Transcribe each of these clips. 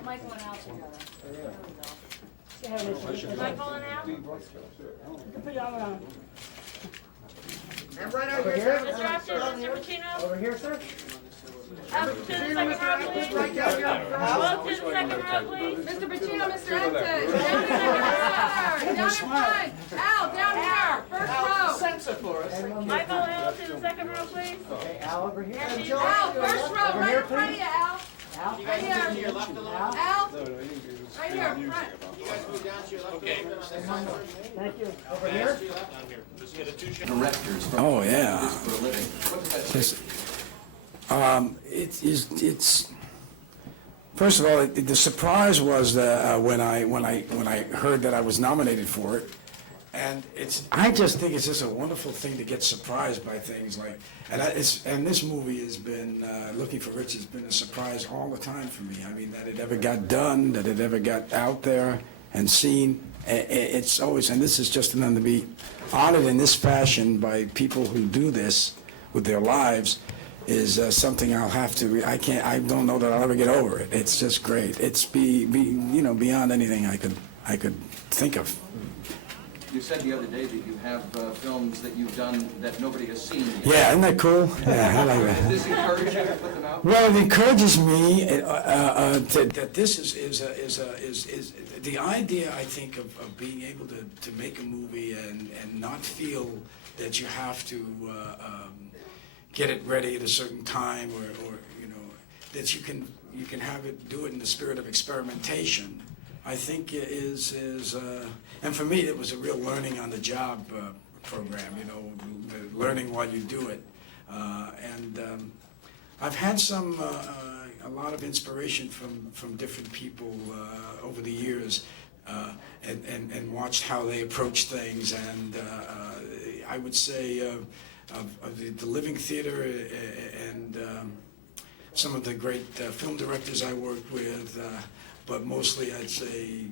get Michael and Al together. There we go. Michael and Al? Put your arm around. And right over here. Mr. Upton, Mr. Pacino? Over here, sir. Up to the second row, please. Right down here. Up to the second row, please. Mr. Pacino, Mr. Upton, down in front. Al, down here, first row. Censor for us. Michael, Al, to the second row, please. Okay, Al over here. And Joe, Al, first row, over right here, in front of please. you, Al. Al. Right here. Al, right here, front. Thank you. Over here. Directors from Oh, yeah. this for a living. What does that say? It's first of all, the surprise was when I heard that I was nominated for it, and I just think it's just a wonderful thing to get surprised by things like, and this movie has been Looking for Rich has been a surprise all the time for me. I mean, that it ever got done, that it ever got out there and seen. It's always, and this is just another to be honored in this fashion by people who do this with their lives. Is something I'll have to. I don't know that I'll ever get over it. It's just great. It's beyond anything I could think of. You said the other day that you have films that you've done that nobody has seen yet. Yeah, isn't that cool? Yeah, I like that. Does this encourage you to put them out? Well, it encourages me that this is the idea. I think of being able to make a movie and not feel that you have to. Get it ready at a certain time, or that you can have it, do it in the spirit of experimentation. I think is and for me it was a real learning on the job program. Learning while you do it, and I've had a lot of inspiration from different people over the years, and watched how they approach things, and I would say. Of the living theater and some of the great film directors I worked with, but mostly I'd say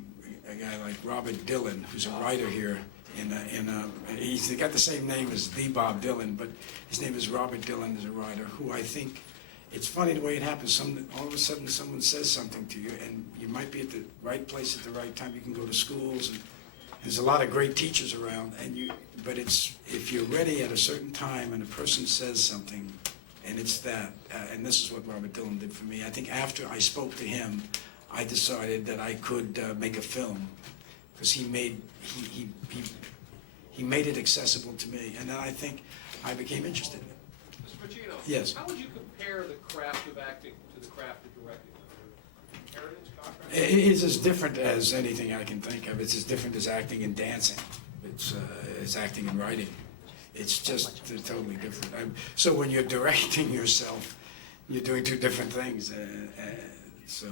a guy like Robert Dylan, who's a writer here. He's got the same name as the Bob Dylan, but his name is Robert Dylan, is a writer who I think, it's funny the way it happens. All of a sudden someone says something to you, and you might be at the right place at the right time. You can go to schools, and there's a lot of great teachers around, but if you're ready at a certain time and a person says something, and it's that, and this is what Robert Dylan did for me. I think after I spoke to him, I decided that I could make a film, because he made it accessible to me, and then I think I became interested in it. Mr. Pacino? Yes. How would you compare the craft of acting to the craft of directing? Inheritance, contract? It's as different as anything I can think of. It's as different as acting and dancing. It's acting and writing. It's just totally different. So when you're directing yourself, you're doing two different things. So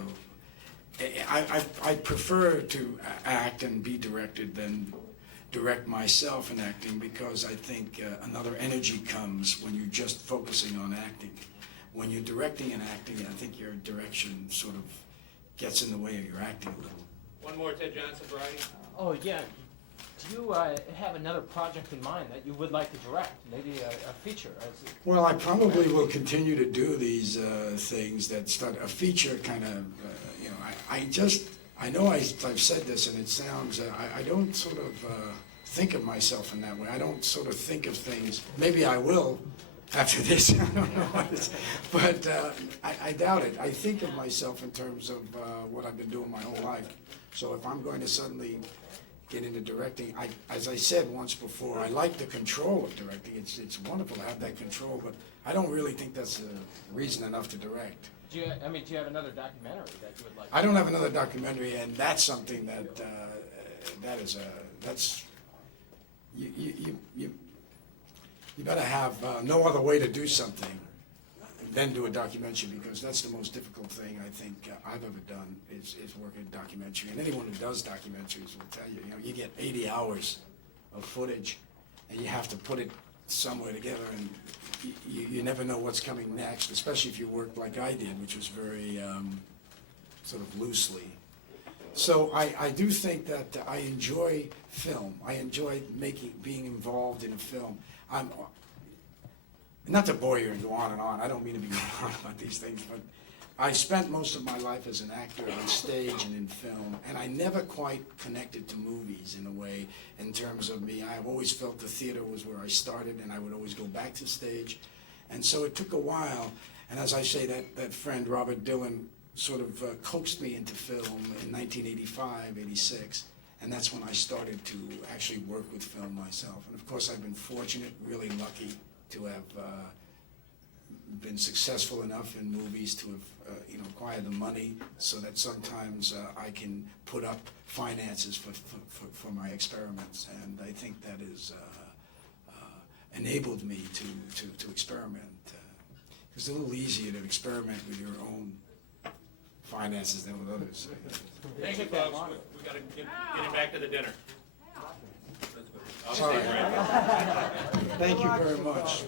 I prefer to act and be directed than direct myself in acting, because I think another energy comes when you're just focusing on acting. When you're directing and acting, I think your direction sort of gets in the way of your acting a little. One more, Ted Johnson, Variety. Oh, yeah. Do you have another project in mind that you would like to direct? Maybe a feature? Well, I probably will continue to do these things that start a feature kind of, I know I've said this and it sounds, I don't sort of think of myself in that way. I don't sort of think of things, maybe I will after this, I don't know, but I doubt it. I think of myself in terms of what I've been doing my whole life. So if I'm going to suddenly get into directing, as I said once before, I like the control of directing. It's wonderful to have that control, but I don't really think that's reason enough to direct. Do you have another documentary that you would like? I don't have another documentary, and that's something you better have no other way to do something than do a documentary, because that's the most difficult thing I think I've ever done is work in a documentary. And anyone who does documentaries will tell you, you get 80 hours of footage, and you have to put it somewhere together, and you never know what's coming next, especially if you work like I did, which was very sort of loosely. So I do think that I enjoy film. I enjoy being involved in a film. Not to bore you and go on and on. I don't mean to be going on about these things, but I spent most of my life as an actor on stage and in film, and I never quite connected to movies in a way in terms of me. I've always felt the theater was where I started, and I would always go back to stage. And so it took a while, and as I say, that friend, Robert Dillon, sort of coaxed me into film in 1985, 86, and that's when I started to actually work with film myself. And of course, I've been fortunate, really lucky to have been successful enough in movies to have acquire the money so that sometimes I can put up finances for my experiments, and I think that has enabled me to experiment. It's a little easier to experiment with your own finances than with others. Thank you, folks. We gotta get it back to the dinner. Sorry. Thank you very much.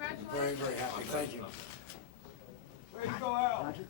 I'm very, very happy. Thank you. Roger.